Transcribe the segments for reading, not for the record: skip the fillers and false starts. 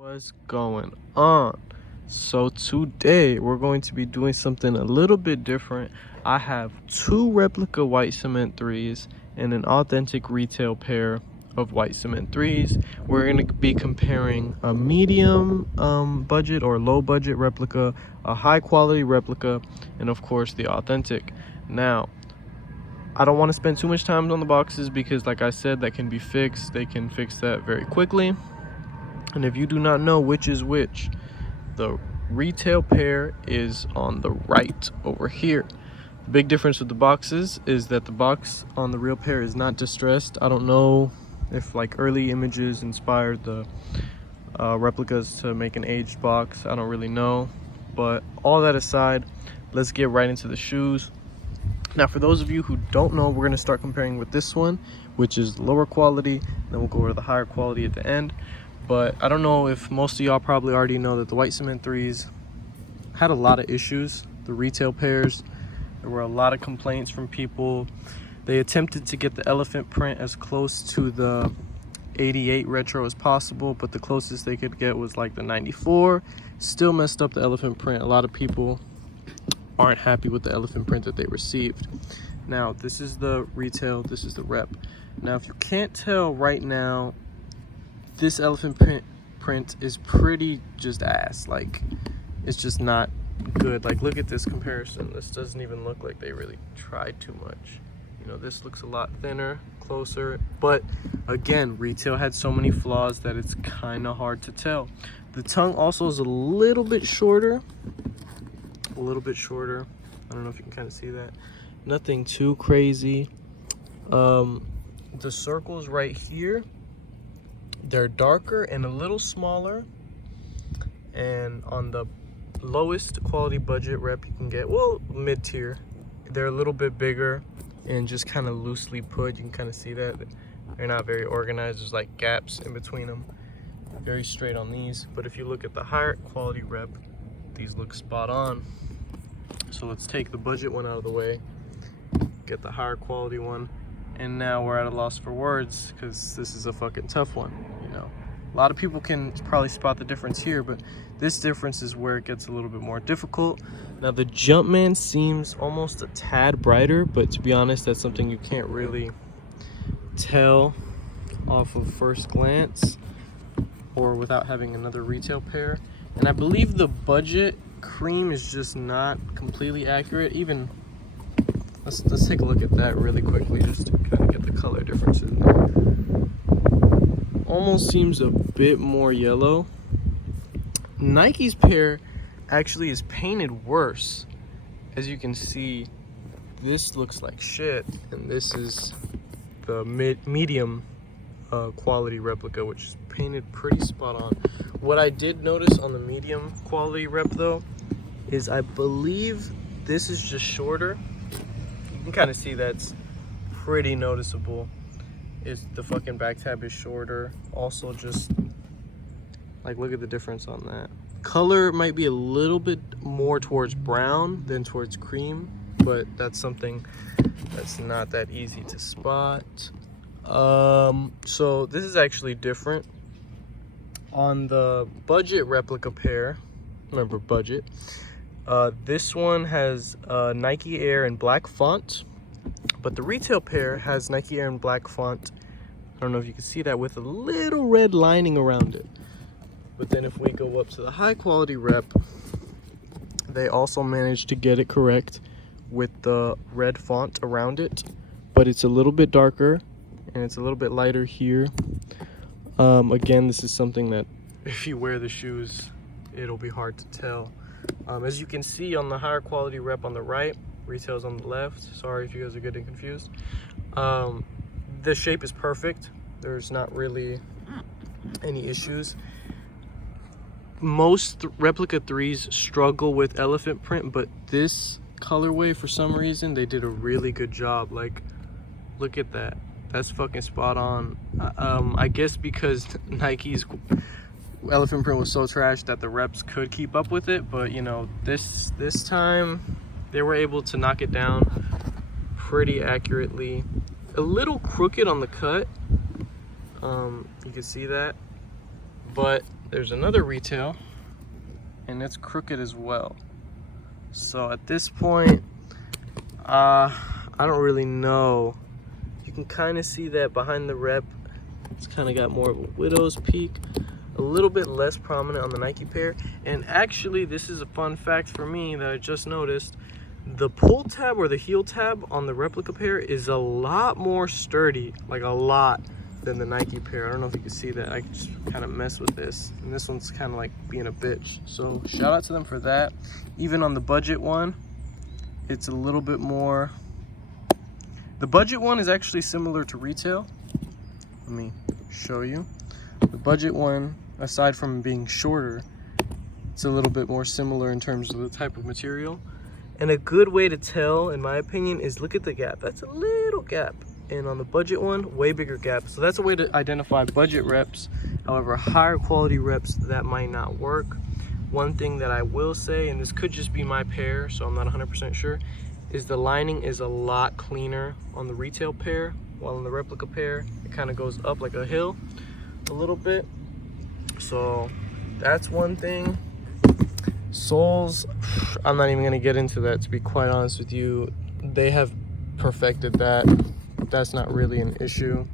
What's going on? So today we're going to be doing something a little bit different. I have two replica white cement 3s and an authentic retail pair of white cement 3s. We're going to be comparing a medium budget or low budget replica, a high quality replica, and of course the authentic. Now, I don't want to spend too much time on the boxes because, like I said, that can be fixed. They can fix that very quickly. And if you do not know which is which, the retail pair is on the right over here. The big difference with the boxes is that the box on the real pair is not distressed. I don't know if like early images inspired the replicas to make an aged box. I don't really know. But all that aside, let's get right into the shoes. Now, for those of you who don't know, we're going to start comparing with this one, which is lower quality. Then we'll go over to the higher quality at the end. But I don't know if most of y'all probably already know that the white cement 3s had a lot of issues. The retail pairs, there were a lot of complaints from people. They attempted to get the elephant print as close to the 88 retro as possible, but the closest they could get was like the 94. Still messed up the elephant print. A lot of people aren't happy with the elephant print that they received. Now, this is the retail, this is the rep. Now, if you can't tell right now, this elephant print is pretty just ass. Like, it's just not good. Like, look at this comparison. This doesn't even look like they really tried too much. You know, this looks a lot thinner, closer. But again, retail had so many flaws that it's kind of hard to tell. The tongue also is a little bit shorter. A little bit shorter. I don't know if you can kind of see that. Nothing too crazy. The circles right here, they're darker and a little smaller. And on the lowest quality budget rep you can get, well, mid-tier, they're a little bit bigger and just kind of loosely put. You can kind of see that they're not very organized. There's like gaps in between them. Very straight on these. But if you look at the higher quality rep, these look spot on. So let's take the budget one out of the way, get the higher quality one, and now we're at a loss for words because this is a fucking tough one. You know, a lot of people can probably spot the difference here, but this difference is where it gets a little bit more difficult. Now, the Jumpman seems almost a tad brighter, but to be honest, that's something you can't really tell off of first glance or without having another retail pair. And I believe the budget cream is just not completely accurate. Even let's take a look at that really quickly just to kind of get the color differences. Almost seems a bit more yellow. Nike's pair actually is painted worse. As you can see, this looks like shit, and this is the medium quality replica, which is painted pretty spot on. What I did notice on the medium quality rep though is I believe this is just shorter. You can kind of see that's pretty noticeable. Is the fucking back tab is shorter. Also, just like, look at the difference on that. Color might be a little bit more towards brown than towards cream, but that's something that's not that easy to spot. So this is actually different. On the budget replica pair, remember budget, this one has Nike Air in black font, but the retail pair has Nike Air in black font. I don't know if you can see that, with a little red lining around it. But then if we go up to the high quality rep, they also managed to get it correct with the red font around it, but it's a little bit darker and it's a little bit lighter here. Again, this is something that if you wear the shoes, it'll be hard to tell. As you can see on the higher quality rep on the right, retail's on the left. Sorry if you guys are getting confused. The shape is perfect. There's not really any issues. Most replica 3s struggle with elephant print, but this colorway, for some reason, they did a really good job. Like, look at that. That's fucking spot on. I guess because Nike's elephant print was so trash that the reps could keep up with it, but you know, this time they were able to knock it down pretty accurately. A little crooked on the cut, you can see that, but there's another retail, and it's crooked as well. So at this point, I don't really know. You can kind of see that behind the rep, it's kind of got more of a widow's peak, a little bit less prominent on the Nike pair. And actually, this is a fun fact for me that I just noticed. The pull tab or the heel tab on the Replica pair is a lot more sturdy, like a lot, than the Nike pair. I don't know if you can see that. I can just kind of mess with this, and this one's kind of like being a bitch. So shout out to them for that. Even on the budget one, it's a little bit more. The budget one is actually similar to retail. Let me show you. The budget one, aside from being shorter, it's a little bit more similar in terms of the type of material. And a good way to tell, in my opinion, is look at the gap. That's a little gap. And on the budget one, way bigger gap. So that's a way to identify budget reps. However, higher quality reps, that might not work. One thing that I will say, and this could just be my pair, so I'm not 100% sure, is the lining is a lot cleaner on the retail pair, while on the Replica pair, it kind of goes up like a hill a little bit. So that's one thing. Soles, I'm not even gonna get into that, to be quite honest with you. They have perfected that. That's not really an issue.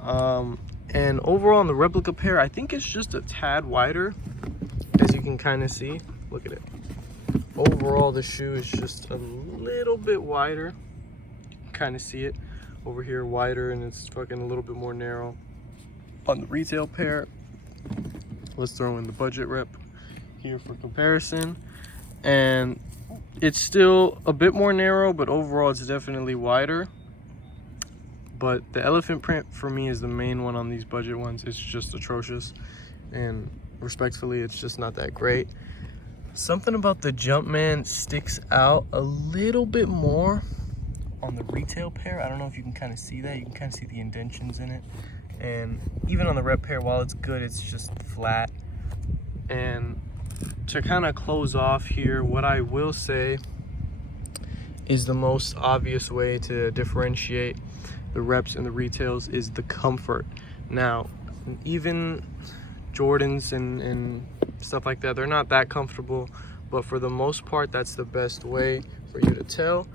And overall on the Replica pair, I think it's just a tad wider, as you can kind of see. Look at it. Overall, the shoe is just a little bit wider. You can kind of see it over here, wider, and it's fucking a little bit more narrow. On the retail pair, let's throw in the budget rep here for comparison, and it's still a bit more narrow, but overall it's definitely wider. But the elephant print for me is the main one on these budget ones. It's just atrocious, and respectfully, it's just not that great. Something about the Jumpman sticks out a little bit more on the retail pair. I don't know if you can kind of see that. You can kind of see the indentions in it. And even on the rep pair, while it's good, it's just flat. And to kind of close off here, what I will say is the most obvious way to differentiate the reps and the retails is the comfort. Now, even Jordans and stuff like that, they're not that comfortable, but for the most part, that's the best way for you to tell.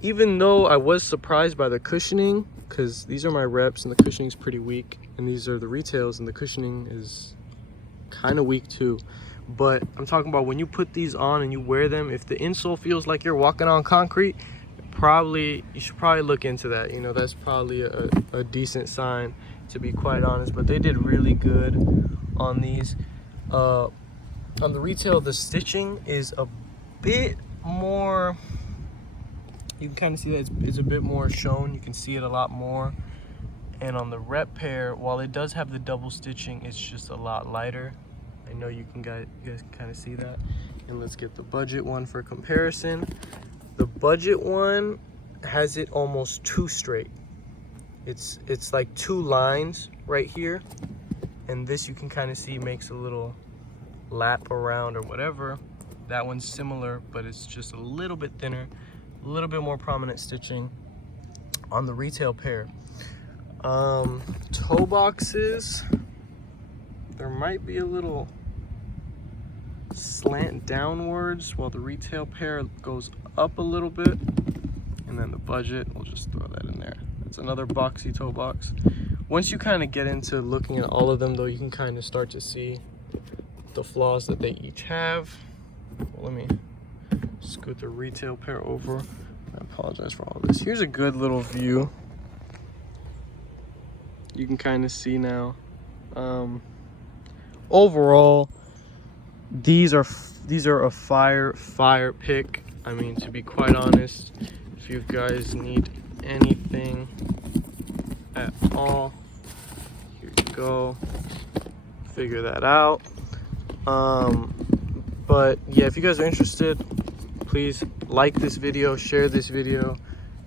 Even though I was surprised by the cushioning, because these are my reps and the cushioning is pretty weak, and these are the retails and the cushioning is kind of weak too. But I'm talking about when you put these on and you wear them, if the insole feels like you're walking on concrete, you should probably look into that. You know, that's probably a decent sign, to be quite honest. But they did really good on these. On the retail, the stitching is a bit more, you can kind of see that it's a bit more shown. You can see it a lot more. And on the rep pair, while it does have the double stitching, it's just a lot lighter. I know you guys can kind of see that. And let's get the budget one for comparison. The budget one has it almost too straight. It's like two lines right here, and this you can kind of see makes a little lap around or whatever. That one's similar, but it's just a little bit thinner, a little bit more prominent stitching on the retail pair. Toe boxes, there might be a little slant downwards while the retail pair goes up a little bit, and then the budget, we'll just throw that in there. It's another boxy toe box. Once you kind of get into looking at all of them though, you can kind of start to see the flaws that they each have. Let me scoot the retail pair over. I apologize for all this. Here's a good little view. You can kind of see now. Overall, these are a fire pick. I mean, to be quite honest, if you guys need anything at all, here you go. Figure that out. But yeah, if you guys are interested, please like this video, share this video,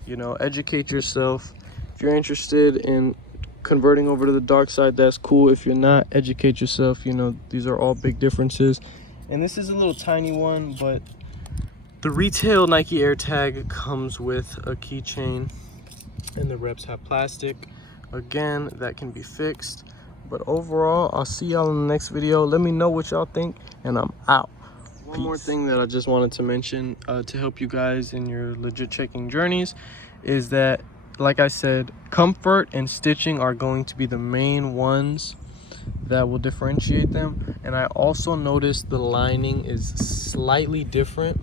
you know, educate yourself. If you're interested in converting over to the dark side, that's cool. If you're not, educate yourself. You know, these are all big differences. And this is a little tiny one, but the retail Nike AirTag comes with a keychain, and the reps have plastic. Again, that can be fixed. But overall, I'll see y'all in the next video. Let me know what y'all think, and I'm out. One more thing that I just wanted to mention to help you guys in your legit checking journeys is that, like I said, comfort and stitching are going to be the main ones that will differentiate them. And I also noticed the lining is slightly different.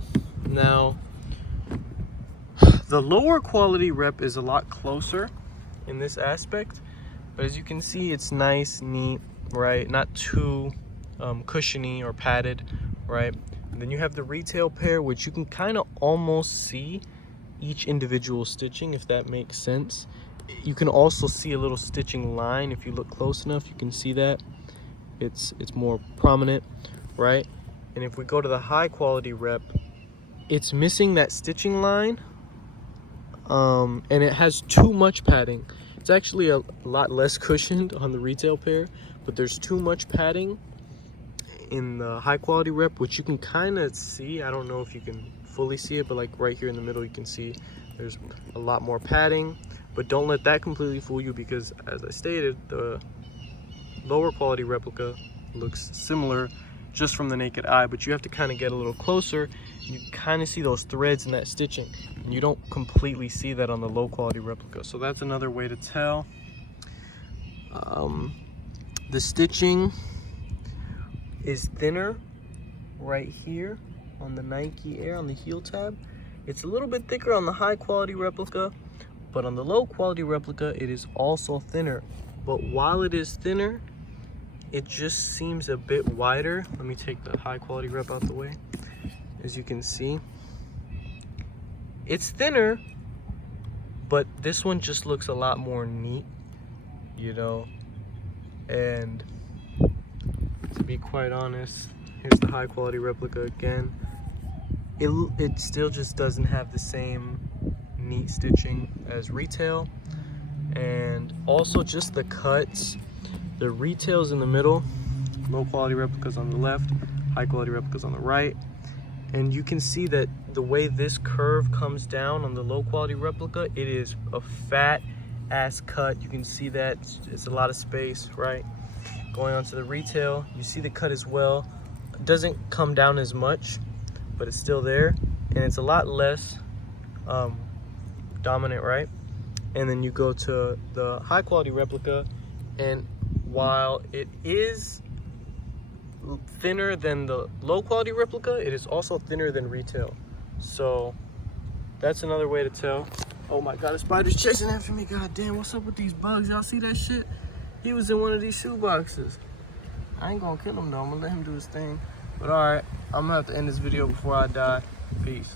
Now, the lower quality rep is a lot closer in this aspect, but as you can see, it's nice, neat, right? Not too cushiony or padded, right? And then you have the retail pair, which you can kind of almost see each individual stitching, if that makes sense. You can also see a little stitching line. If you look close enough, you can see that it's more prominent, right? And if we go to the high quality rep, it's missing that stitching line, and it has too much padding. It's actually a lot less cushioned on the retail pair, but there's too much padding in the high quality rep, which you can kind of see. I don't know if you can fully see it, but like right here in the middle, you can see there's a lot more padding. But don't let that completely fool you, because as I stated, the lower quality replica looks similar just from the naked eye, but you have to kind of get a little closer. You kind of see those threads in that stitching, and you don't completely see that on the low quality replica. So that's another way to tell. The stitching is thinner right here on the Nike Air, on the heel tab. It's a little bit thicker on the high quality replica, but on the low quality replica it is also thinner. But while it is thinner, it just seems a bit wider. Let me take the high quality rep out the way. As you can see, it's thinner, but this one just looks a lot more neat, you know. And to be quite honest, here's the high quality replica again. It still just doesn't have the same neat stitching as retail. And also just the cuts. The retail's in the middle, low quality replicas on the left, high quality replicas on the right. And you can see that the way this curve comes down on the low quality replica, it is a fat ass cut. You can see that it's a lot of space, right? Going on to the retail, you see the cut as well. It doesn't come down as much, but it's still there, and it's a lot less dominant, right? And then you go to the high quality replica, and while it is thinner than the low quality replica, it is also thinner than retail. So that's another way to tell. Oh my god, the spider's chasing after me. God damn, what's up with these bugs? Y'all see that shit? He was in one of these shoe boxes. I ain't gonna kill him though, I'm gonna let him do his thing. But alright, I'm gonna have to end this video before I die. Peace.